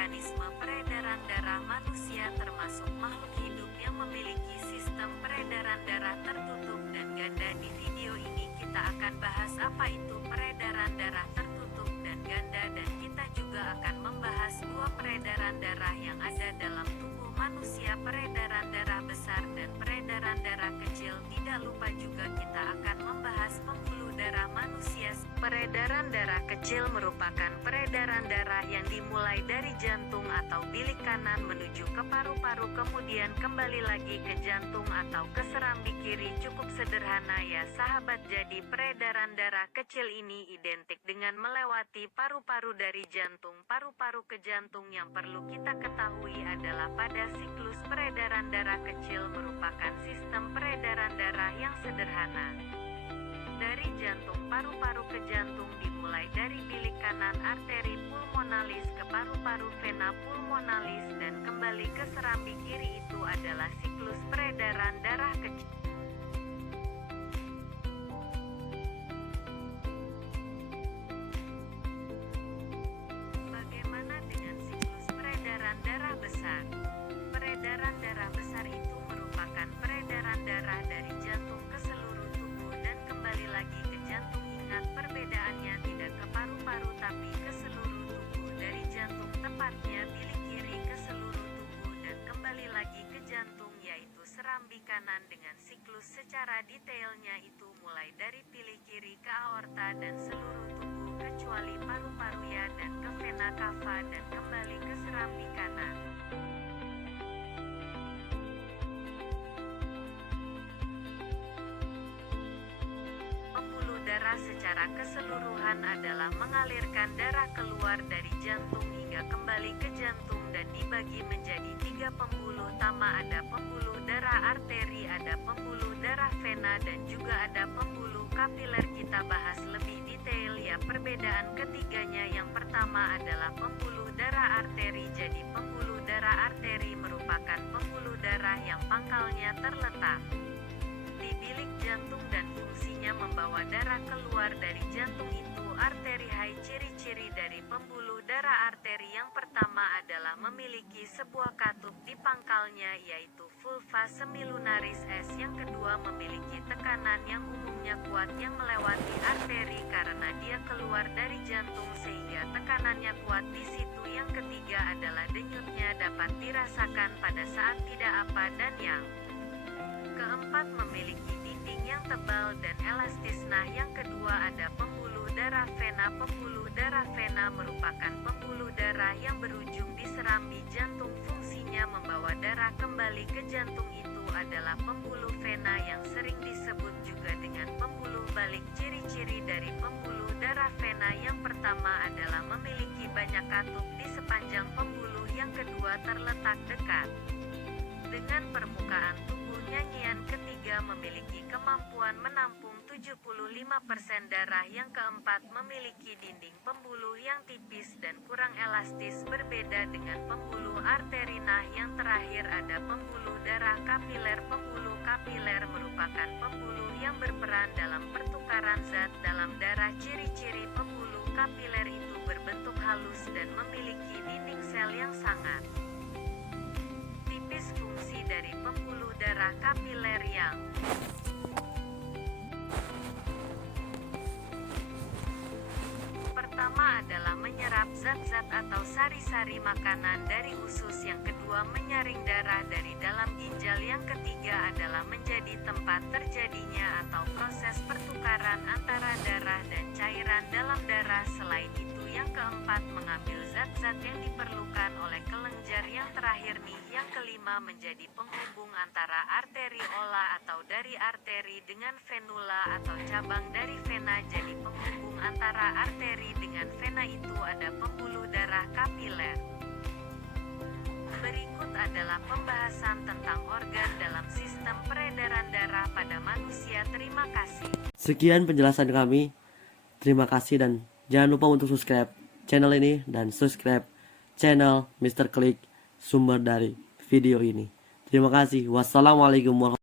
mekanisme peredaran darah manusia termasuk makhluk hidup yang memiliki sistem peredaran darah tertutup dan ganda. Di video ini kita akan bahas apa itu peredaran darah tertutup dan ganda, dan kita juga akan membahas dua peredaran darah yang ada dalam tubuh manusia, peredaran darah besar dan peredaran darah kecil. Tidak lupa juga kita akan membahas pembuluh darah manusia. Peredaran darah kecil merupakan peredaran darah yang dimulai dari jantung atau bilik kanan menuju ke paru-paru, kemudian kembali lagi ke jantung atau ke serambi kiri. Cukup sederhana ya sahabat, jadi peredaran darah kecil ini identik dengan melewati paru-paru dari jantung paru-paru ke jantung. Yang perlu kita ketahui adalah pada siklus peredaran darah kecil merupakan sistem peredaran darah yang sederhana. Dari jantung paru-paru ke jantung dimulai dari bilik kanan arteri pulmonalis ke paru-paru vena pulmonalis dan kembali ke serambi kiri. Itu adalah siklus peredaran darah kecil. Bagaimana dengan siklus peredaran darah besar? Peredaran darah besar itu merupakan peredaran darah dari jantung ke seluruh tubuh dan kembali lagi ke jantung. Ingat, perbedaannya tidak ke paru-paru tapi ke seluruh tubuh. Dari jantung, tepatnya bilik kiri, ke seluruh tubuh dan kembali lagi ke jantung, yaitu serambi kanan. Dengan siklus secara detailnya itu mulai dari bilik kiri ke aorta dan seluruh tubuh kecuali paru-paru ya, dan ke vena cava dan kembali ke serambi kanan. Darah secara keseluruhan adalah mengalirkan darah keluar dari jantung hingga kembali ke jantung dan dibagi menjadi 3 pembuluh utama. Ada pembuluh darah arteri, ada pembuluh darah vena, dan juga ada pembuluh kapiler. Kita bahas lebih detail ya perbedaan ketiganya. Yang pertama adalah pembuluh darah arteri. Jadi pembuluh darah arteri merupakan pembuluh darah yang pangkalnya terletak di bilik jantung dan fungsinya membawa darah keluar dari jantung. Itu arteri. Hai, ciri-ciri dari pembuluh darah arteri yang pertama adalah memiliki sebuah katup di pangkalnya yaitu vulva semilunaris S. Yang kedua, memiliki tekanan yang umumnya kuat yang melewati arteri karena dia keluar dari jantung sehingga tekanannya kuat di situ. Yang ketiga adalah denyutnya dapat dirasakan pada saat tidak apa, dan yang keempat memiliki dinding yang tebal dan elastis. Nah, yang kedua ada pembuluh darah vena. Pembuluh darah vena merupakan pembuluh darah yang berujung di serambi jantung. Fungsinya membawa darah kembali ke jantung. Itu adalah pembuluh vena yang sering disebut juga dengan pembuluh balik. Ciri-ciri dari pembuluh darah vena yang pertama adalah memiliki banyak katup di sepanjang pembuluh. Yang kedua, terletak dekat dengan permukaan tubuh. Yang ketiga, memiliki kemampuan menampung 75% darah. Yang keempat, memiliki dinding pembuluh yang tipis dan kurang elastis, berbeda dengan pembuluh arteri. Nah, yang terakhir ada pembuluh darah kapiler. Pembuluh kapiler merupakan pembuluh yang berperan dalam pertukaran zat dalam darah. Ciri-ciri pembuluh kapiler itu berbentuk halus dan memiliki dinding sel yang sangat tipis. Fungsi dari pembuluh darah kapiler yang pertama adalah menyerap zat-zat atau sari-sari makanan dari usus. Yang kedua, menyaring darah dari dalam ginjal. Yang ketiga adalah menjadi tempat terjadinya atau proses pertukaran antara darah dan cairan dalam darah. Selain itu, yang keempat, mengambil zat-zat yang diperlukan oleh kelenjar. Yang terakhir nih, yang kelima, menjadi penghubung antara arteriola atau dari arteri dengan venula atau cabang dari vena. Jadi penghubung antara arteri dengan vena itu ada pembuluh darah kapiler. Berikut adalah pembahasan tentang organ dalam sistem peredaran darah pada manusia. Terima kasih. Sekian penjelasan kami. Terima kasih dan jangan lupa untuk subscribe channel ini dan subscribe channel Mr. Klik, sumber dari video ini. Terima kasih. Wassalamualaikum warahmatullahi wabarakatuh.